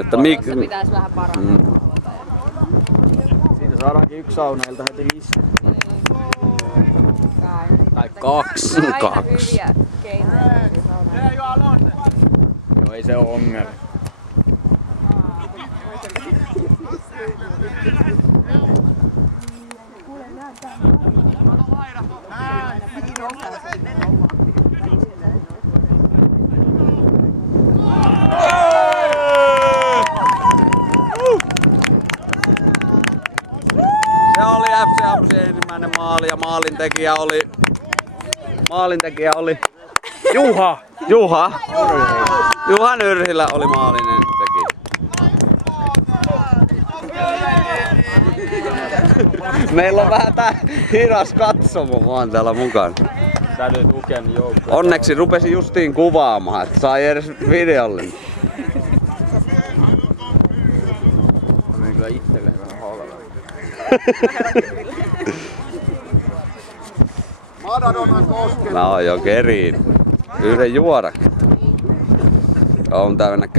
Että se pitäisi vähän parantaa. Siitä saadaankin yksi saunailta heti lisää. tai kaksi. Aina hyviä keinoja. Joo, ei se oo ongelma. Se oli FC Amsin ensimmäinen maali ja maalintekijä oli Juha Nyrhilä oli maalinen tekijä. Meillä on vähän tää hidas katsomo vaan täällä mukana. Täytyy tukea niin joukkoja. Onneksi rupesi justiin kuvaamaan, että sai edes videollinen. Meni kyllä itselleen vähän halvaa. Maradona koskee. No jo keriin. Yhden juodakin. On täynnä käydä.